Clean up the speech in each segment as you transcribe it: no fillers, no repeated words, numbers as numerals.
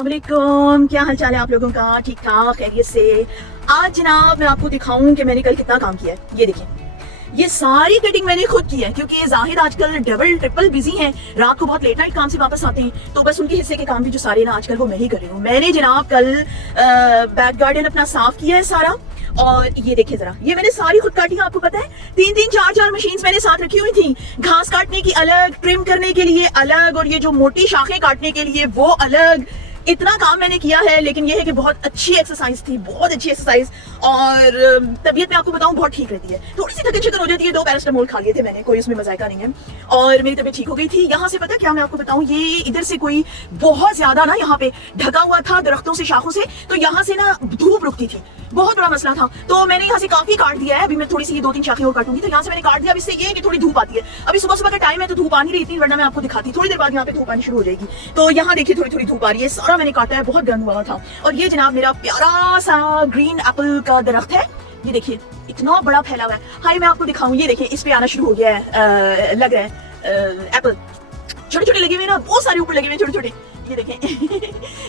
अस्सलाम वालेकुम, क्या हाल चाल है आप लोगों का? ठीक ठाक, खैरियत से। आज जनाब मैं आपको दिखाऊं कि मैंने कल कितना काम किया है। ये देखिए, ये सारी कटिंग मैंने खुद की है क्योंकि जाहिर आजकल डबल ट्रिपल बिजी हैं, रात को बहुत लेट नाइट काम से वापस आते हैं, तो बस उनके हिस्से के काम भी जो सारे ना आजकल वो मैं ही कर रही हूँ। मैंने जनाब कल बैक गार्डन अपना साफ किया है सारा, और ये देखिए जरा, ये मैंने सारी खुद काटी है। आपको पता है 3-4 मशीन्स मैंने साथ रखी हुई थी, घास काटने की अलग, ट्रिम करने के लिए अलग, और ये जो मोटी शाखें काटने के लिए वो अलग। इतना काम मैंने किया है, लेकिन ये है कि बहुत अच्छी एक्सरसाइज थी, बहुत अच्छी एक्सरसाइज। और तबीयत में आपको बताऊं बहुत ठीक रहती है, थोड़ी सी थकन शिकन हो जाती है। 2 पैरास्टामोल खा लिए थे मैंने, कोई उसमें मजायका नहीं है, और मेरी तबीयत ठीक हो गई थी। यहाँ से पता क्या मैं आपको बताऊं, ये इधर से कोई बहुत ज्यादा ना यहाँ पे ढका हुआ था दरख्तों से, शाखों से, तो यहाँ से ना धूप रुकती थी, बहुत बड़ा मसला था। तो मैंने यहाँ से काफी काट दिया है। अभी मैं थोड़ी सी ये 2-3 शाखें और काटूंगी, तो यहाँ से मैंने काट दिया। अब इससे ये है कि थोड़ी धूप आती है। अभी सुबह सुबह का टाइम है तो धूप आ नहीं रही थी, वरना मैं आपको दिखाती। थोड़ी देर बाद यहाँ पे धूप आनी शुरू हो जाएगी। तो यहाँ देखिए थोड़ी थोड़ी धूप आ रही है। सारा मैंने काटा है, बहुत गर्म हुआ था। और ये जनाब मेरा प्यारा सा ग्रीन एप्पल का दरख्त है, ये देखिए इतना बड़ा फैला हुआ है। हाय मैं आपको दिखाऊं, ये देखिए इस पे आना शुरू हो गया है, लग रहा है एप्पल छोटे छोटे लगे हुए ना, बहुत सारे ऊपर लगे हुए छोटे छोटे। ये देखें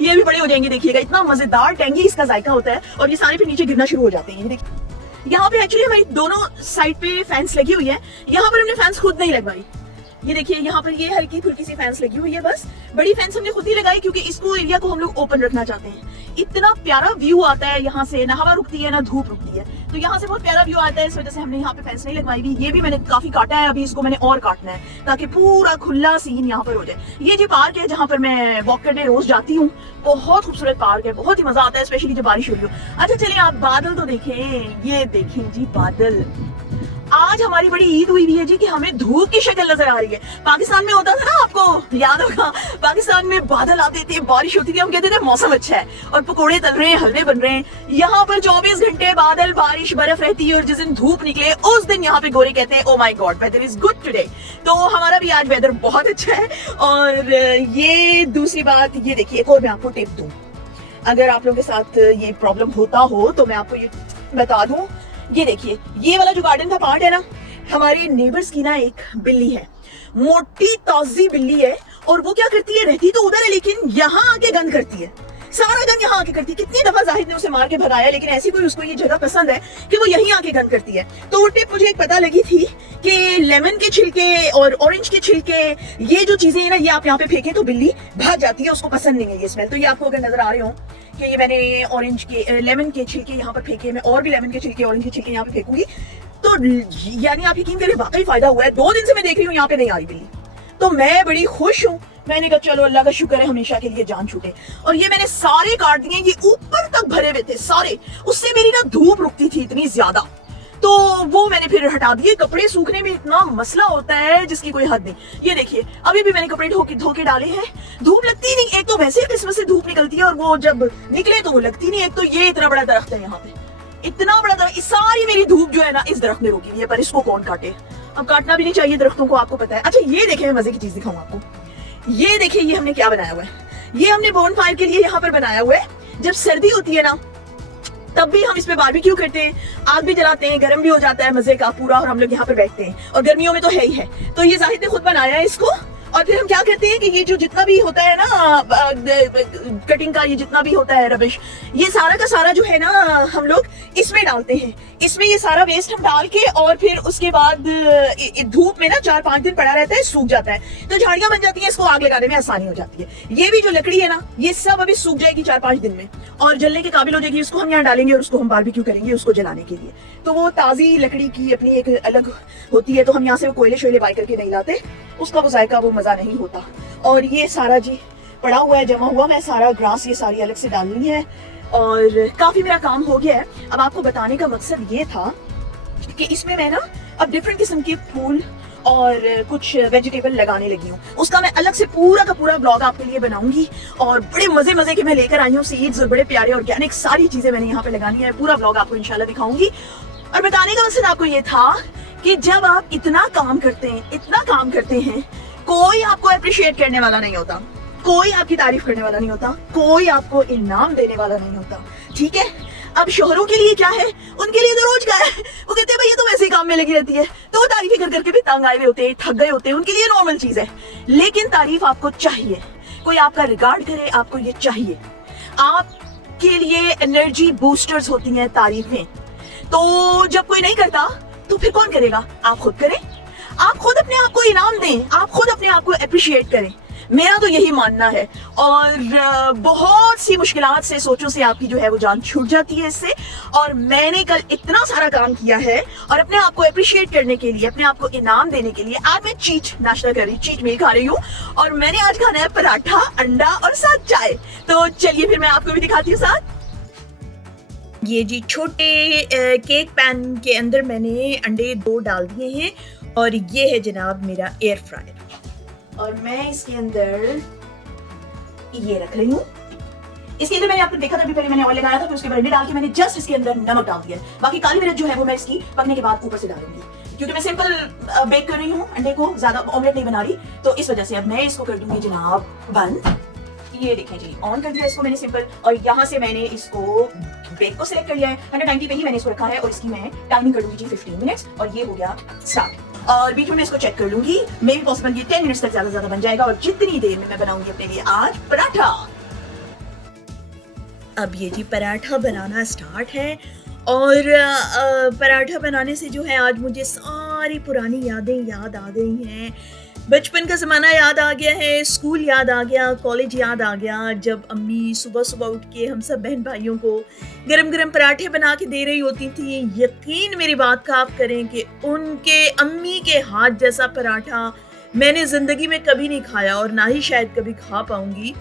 ये भी बड़े हो जाएंगे, देखिएगा इतना मजेदार टेंगी इसका जायका होता है। और ये सारे फिर नीचे गिरना शुरू हो जाते हैं। ये देखिए यहाँ पे एक्चुअली हमारी दोनों साइड पे फैंस लगी हुई है, यहाँ पर हमने फैंस खुद नहीं लगवाई। ये देखिए यहाँ पर ये हल्की फुल्की सी फैंस लगी हुई है, बस बड़ी फैंस हमने खुद ही लगाई क्योंकि इसको एरिया को हम लोग ओपन रखना चाहते हैं। इतना प्यारा व्यू आता है यहाँ से, ना हवा रुकती है ना धूप रुकती है, तो यहाँ से बहुत प्यारा व्यू आता है। इस वजह से हमने यहाँ पे फेंस नहीं लगवाई हुई। ये भी मैंने काफी काटा है, अभी इसको मैंने और काटना है ताकि पूरा खुला सीन यहाँ पर हो जाए। ये जो पार्क है जहाँ पर मैं वॉक करने रोज जाती हूँ, बहुत खूबसूरत पार्क है, बहुत ही मजा आता है, स्पेशली जब बारिश हो रही हो। अच्छा चलिए आप बादल तो देखें, ये देखें जी बादल। आज हमारी बड़ी ईद हुई भी है जी कि हमें धूप की शक्ल नजर आ रही है। पाकिस्तान में होता था ना, आपको याद होगा, पाकिस्तान में बादल आते थे, बारिश होती थी, हम कहते थे मौसम अच्छा है और पकोड़े तल रहे हैं, हलवे बन रहे हैं। यहाँ पर 24 घंटे बादल, बारिश, बर्फ रहती है, और जिस दिन धूप निकले उस दिन यहाँ पे गोरे कहते हैं oh my God weather is good today. तो हमारा भी आज वेदर बहुत अच्छा है। और ये दूसरी बात, ये देखिए एक और मैं आपको टिप दूं, अगर आप लोगों के साथ ये प्रॉब्लम होता हो तो मैं आपको ये बता दूं। ये देखिए ये वाला जो गार्डन का पार्ट है ना, हमारे नेबर्स की ना एक बिल्ली है, मोटी ताजी बिल्ली है, और वो क्या करती है, रहती तो उधर है लेकिन यहाँ आके गंद करती है, सारा गंद यहाँ आके करती है। कितनी दफा जाहिद ने उसे मार के भगाया, लेकिन ऐसी कोई उसको ये जगह पसंद है कि वो यहीं आके गंद करती है। तो वो टिप मुझे एक पता लगी थी कि लेमन के छिलके और ऑरेंज के छिलके, ये जो चीजें है ना, ये आप यहाँ पे फेंके तो बिल्ली भाग जाती है, उसको पसंद नहीं है ये स्मेल। तो ये आपको अगर नजर आ रहे हो कि ये मैंने ऑरेंज के लेमन के छिलके यहाँ पर फेंके, मैं और भी लेमन के छिलके, ऑरेंज के छिलके यहाँ पे फेंकूंगी, तो यानी आप यकीन करें वाकई फायदा हुआ है। 2 दिन से मैं देख रही हूँ यहाँ पे नहीं आ रही बिल्ली, तो मैं बड़ी खुश हूँ। मैंने कहा चलो अल्लाह का शुक्र है हमेशा के लिए जान छूटे। और ये मैंने सारे काट दिए, ये ऊपर तक भरे हुए थे सारे, उससे मेरी ना धूप रुकती थी इतनी ज्यादा, तो वो मैंने फिर हटा दिए। कपड़े सूखने में इतना मसला होता है जिसकी कोई हद नहीं। ये देखिए अभी भी मैंने कपड़े धो के डाले हैं, धूप लगती नहीं। एक तो वैसे ही क्रिसमस से धूप निकलती है, और वो जब निकले तो वो लगती नहीं। एक तो ये इतना बड़ा दरख्त है यहाँ पे, इतना बड़ा दरख्त, सारी मेरी धूप जो है ना इस दरख्त में रोकी हुई है, पर इसको कौन काटे? अब काटना भी नहीं चाहिए दरख्तों को, आपको पता है। अच्छा ये देखें, मजे की चीज दिखाऊं आपको, ये देखिए ये हमने क्या बनाया हुआ है। ये हमने बोनफायर के लिए यहाँ पर बनाया हुआ है। जब सर्दी होती है ना तब भी हम इसमें बारबेक्यू करते हैं, आग भी जलाते हैं, गर्म भी हो जाता है मजे का पूरा, और हम लोग यहाँ पर बैठते हैं। और गर्मियों में तो है ही है। तो ये जाहिद ने खुद बनाया है इसको। और फिर हम क्या करते हैं कि ये जो जितना भी होता है ना कटिंग का, ये जितना भी होता है रबिश, ये सारा का सारा जो है ना हम लोग इसमें डालते हैं। इसमें ये सारा वेस्ट हम डाल के, और फिर उसके बाद धूप में ना 4-5 दिन पड़ा रहता है, सूख जाता है, तो झाड़ियां बन जाती है, इसको आग लगाने में आसानी हो जाती है। ये भी जो लकड़ी है ना, ये सब अभी सूख जाएगी 4-5 दिन में, और जलने के काबिल हो जाएगी। उसको हम यहाँ डालेंगे और उसको हम बारबेक्यू करेंगे उसको जलाने के लिए। तो वो ताजी लकड़ी की अपनी एक अलग होती है, तो हम यहाँ से वो कोयले शोयले बाई करके नहीं लाते, उसका वो जायका वो मजा नहीं होता। और ये सारा जी पड़ा हुआ है, जमा हुआ, मैं सारा ग्रास ये सारी अलग से डालनी है, और काफी मेरा काम हो गया है। अब आपको बताने का मकसद ये था कि इसमें मैं ना अब डिफरेंट किस्म के फूल और कुछ वेजिटेबल लगाने लगी हूँ। उसका मैं अलग से पूरा का पूरा ब्लॉग आपके लिए बनाऊंगी, और बड़े मजे के मैं लेकर आई हूँ सीड्स, और बड़े प्यारे ऑर्गेनिक सारी चीजें मैंने यहाँ पे लगानी है। पूरा ब्लॉग आपको इंशाल्लाह दिखाऊंगी। और बताने का मकसद आपको ये था कि जब आप इतना काम करते हैं, कोई आपको अप्रिशिएट करने वाला नहीं होता, कोई आपकी तारीफ करने वाला नहीं होता, कोई आपको इनाम देने वाला नहीं होता, ठीक है। अब शोहरों के लिए क्या है, उनके लिए तो रोज का है, वो कहते हैं भाई ये तो वैसे ही काम में लगी रहती है, तो वो तारीफें कर करके भी तंग आए हुए होते हैं, थक गए होते हैं, उनके लिए नॉर्मल चीज है। लेकिन तारीफ आपको चाहिए, कोई आपका रिगार्ड करे, आपको ये चाहिए। आपके लिए एनर्जी बूस्टर्स होती हैं तारीफें। तो जब कोई नहीं करता तो फिर कौन करेगा? आप खुद करें, आप खुद अपने आप को इनाम दें, आप खुद अपने आप को अप्रिशिएट करें। मेरा तो यही मानना है। और बहुत सी मुश्किलात से, सोचों से आपकी जो है वो जान छूट जाती है इससे। और मैंने कल इतना सारा काम किया है और अपने आप को अप्रिशिएट करने के लिए, अपने आप को इनाम देने के लिए आज मैं चीट नाश्ता कर रही, चीट मील खा रही हूँ। और मैंने आज खाना है पराठा, अंडा और साथ चाय। तो चलिए फिर मैं आपको भी दिखाती हूँ साथ। ये जी छोटे केक पैन के अंदर मैंने अंडे 2 डाल दिए हैं और ये है जनाब मेरा एयर फ्रायर। और मैं इसके अंदर ये रख रही हूँ। इसके अंदर मैंने आपको देखा था, अभी पहले मैंने ऑयल लगाया था, फिर उसके बाद अंडे डाल के मैंने जस्ट इसके अंदर नमक डाल दिया। बाकी काली मिर्च जो है वो मैं इसकी पकने के बाद ऊपर से डालूंगी, क्योंकि मैं सिंपल बेक कर रही हूँ अंडे को, ज्यादा ऑमलेट नहीं बना रही। तो इस वजह से अब मैं इसको कर दूंगी जनाब बंद। ये देखें जी, ऑन कर दिया इसको मैंने सिंपल। और यहाँ से मैंने इसको बेक को सिलेक्ट कर लिया है, 190 पे ही मैंने इसको रखा है। और इसकी मैं टाइमिंग कर दूंगी जी 15 मिनट्स। और ये हो गया स्टार्ट। और बीच में मैं इसको चेक कर लूंगी, मे बी पॉसिबल ये 10 मिनट्स तक ज्यादा बन जाएगा। और जितनी देर में मैं बनाऊंगी अपने लिए आज पराठा। अब ये जी पराठा बनाना स्टार्ट है। और पराठा बनाने से जो है आज मुझे सारी पुरानी यादें याद आ गई हैं। बचपन का ज़माना याद आ गया है, स्कूल याद आ गया, कॉलेज याद आ गया, जब अम्मी सुबह सुबह उठ के हम सब बहन भाइयों को गरम गरम पराठे बना के दे रही होती थी। यकीन मेरी बात का आप करें कि उनके अम्मी के हाथ जैसा पराठा मैंने ज़िंदगी में कभी नहीं खाया और ना ही शायद कभी खा पाऊंगी।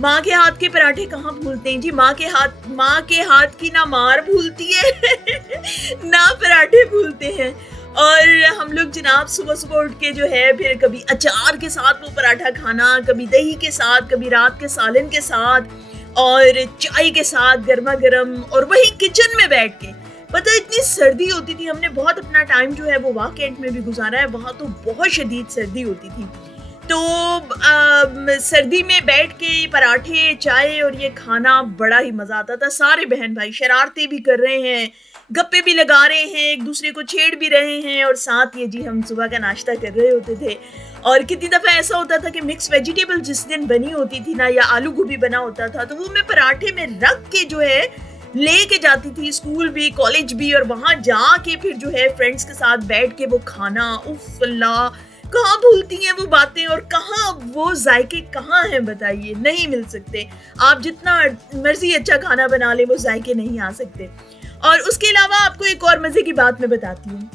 माँ के हाथ के पराठे कहाँ भूलते हैं जी, माँ के हाथ की ना मार भूलती है ना पराठे भूलते हैं। और हम लोग जनाब सुबह सुबह उठ के जो है फिर कभी अचार के साथ वो पराठा खाना, कभी दही के साथ, कभी रात के सालन के साथ और चाय के साथ गर्मा गर्म, और वही किचन में बैठ के। पता है इतनी सर्दी होती थी, हमने बहुत अपना टाइम जो है वो वाह कैंट में भी गुजारा है, वहाँ तो बहुत शदीद सर्दी होती थी। तो सर्दी में बैठ के पराठे, चाय और ये खाना बड़ा ही मज़ा आता था। सारे बहन भाई शरारतें भी कर रहे हैं, गप्पे भी लगा रहे हैं, एक दूसरे को छेड़ भी रहे हैं, और साथ ये जी हम सुबह का नाश्ता कर रहे होते थे। और कितनी दफ़ा ऐसा होता था कि मिक्स वेजिटेबल जिस दिन बनी होती थी ना, या आलू गोभी बना होता था, तो वो मैं पराठे में रख के जो है लेके जाती थी स्कूल भी, कॉलेज भी, और वहाँ जाके फिर जो है फ्रेंड्स के साथ बैठ के वो खाना। उफ अल्लाह, कहाँ भूलती हैं वो बातें, और कहाँ वो जायके कहाँ हैं बताइए, नहीं मिल सकते। आप जितना मर्जी अच्छा खाना बना ले वो जायके नहीं आ सकते। और उसके अलावा आपको एक और मजे की बात मैं बताती हूँ।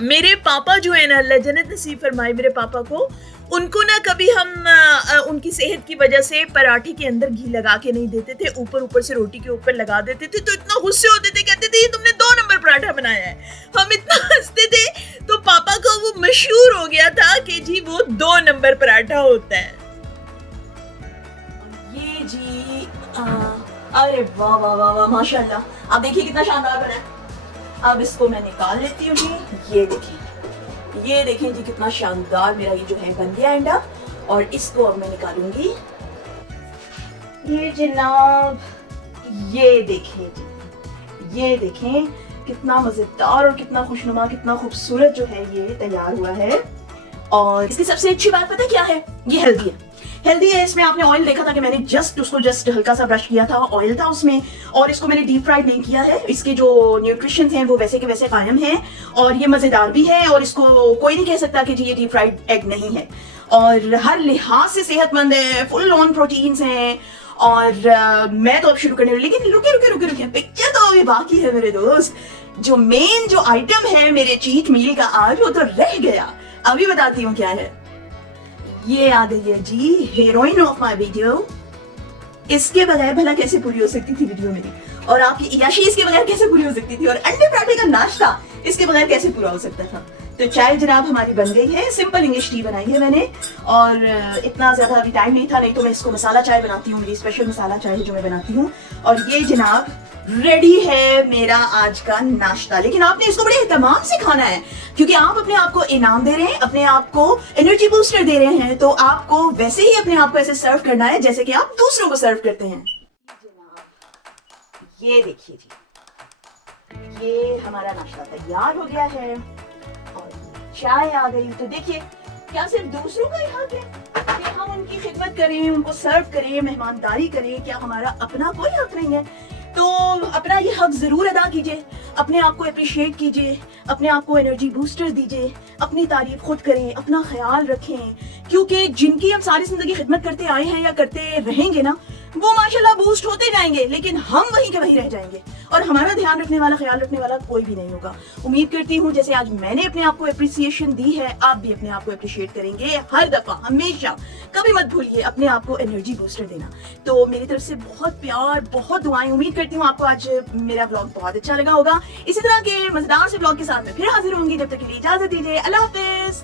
मेरे पापा जो है ना, अल्लाह जन्नत नसीब फरमाए मेरे पापा को, उनको ना कभी हम उनकी सेहत की वजह से पराठे के अंदर घी लगा के नहीं देते थे, ऊपर से रोटी के ऊपर लगा देते थे। तो इतना गुस्से होते थे, कहते थे ये तुमने 2 नंबर पराठा बनाया है। हम इतना हंसते थे। तो पापा को वो मशहूर हो गया था कि जी वो 2 नंबर पराठा होता है। ये जी अरे वाह वाह वाह वाह माशाल्लाह, आप देखिए कितना शानदार बना है। अब इसको मैं निकाल लेती हूँ जी। ये देखें जी कितना शानदार मेरा ये जो है बन गया अंडा। और इसको अब मैं निकालूंगी। ये जनाब, ये देखें जी, ये देखें कितना मजेदार और कितना खुशनुमा, कितना खूबसूरत जो है ये तैयार हुआ है। और इसकी सबसे अच्छी बात पता क्या है, ये हेल्दी है। हेल्दी है, इसमें आपने ऑयल देखा था कि मैंने जस्ट हल्का सा ब्रश किया था, ऑयल था उसमें, और इसको मैंने डीप फ्राइड नहीं किया है। इसके जो न्यूट्रिशंस हैं वो वैसे के वैसे कायम हैं, और ये मजेदार भी है। और इसको कोई नहीं कह सकता कि जी ये डीप फ्राइड एग नहीं है, और हर लिहाज से सेहतमंद है, फुल ऑन प्रोटीन्स हैं। और मैं तो अब शुरू करने, लेकिन रुके, पिक्चर तो अभी बाकी है मेरे दोस्त। जो मेन जो आइटम है मेरे चीट मील का आज, वो तो रह गया। अभी बताती हूँ क्या है। ये आ गई है जी हीरोइन ऑफ माय वीडियो। इसके बगैर भला कैसे पूरी हो सकती थी वीडियो मेरी, और आपकी इयाशी इसके बगैर कैसे पूरी हो सकती थी, और अंडे पराठे का नाश्ता इसके बगैर कैसे पूरा हो सकता था। तो चाय जनाब हमारी बन गई है, सिंपल इंग्लिश टी बनाई है मैंने, और इतना ज्यादा अभी टाइम नहीं था, नहीं तो मैं इसको मसाला चाय बनाती हूँ, मेरी स्पेशल मसाला चाय जो मैं बनाती हूँ। और ये जनाब रेडी है मेरा आज का नाश्ता। लेकिन आपने इसको बड़े एहतमाम से खाना है, क्योंकि आप अपने आप को इनाम दे रहे हैं, अपने आप को एनर्जी बूस्टर दे रहे हैं, तो आपको वैसे ही अपने आप को ऐसे सर्व करना है जैसे कि आप दूसरों को सर्व करते हैं। ये देखिए जी, ये हमारा नाश्ता तैयार हो गया है और चाय आ गई। तो देखिए, क्या सिर्फ दूसरों का ही हक है हम उनकी खिदमत करें, उनको सर्व करें, मेहमानदारी करें, क्या हमारा अपना कोई हक नहीं है? तो अपना ये हक जरूर अदा कीजिए, अपने आप को अप्रिशिएट कीजिए, अपने आप को एनर्जी बूस्टर दीजिए, अपनी तारीफ खुद करें, अपना ख्याल रखें, क्योंकि जिनकी हम सारी जिंदगी खिदमत करते आए हैं या करते रहेंगे ना, वो माशाल्लाह बूस्ट होते जाएंगे, लेकिन हम वहीं के वहीं रह जाएंगे और हमारा ध्यान रखने वाला, ख्याल रखने वाला कोई भी नहीं होगा। उम्मीद करती हूँ जैसे आज मैंने अपने आप को अप्रिसिएशन दी है, आप भी अपने आप को अप्रिशिएट करेंगे हर दफा, हमेशा। कभी मत भूलिए अपने आप को एनर्जी बूस्टर देना। तो मेरी तरफ से बहुत प्यार, बहुत दुआएं। उम्मीद करती हूँ आपको आज मेरा व्लॉग बहुत अच्छा लगा होगा। इसी तरह के मजेदार से व्लॉग के साथ मैं फिर हाजिर होंगी। जब तक के लिए इजाजत दीजिए। अल्लाह हाफिज।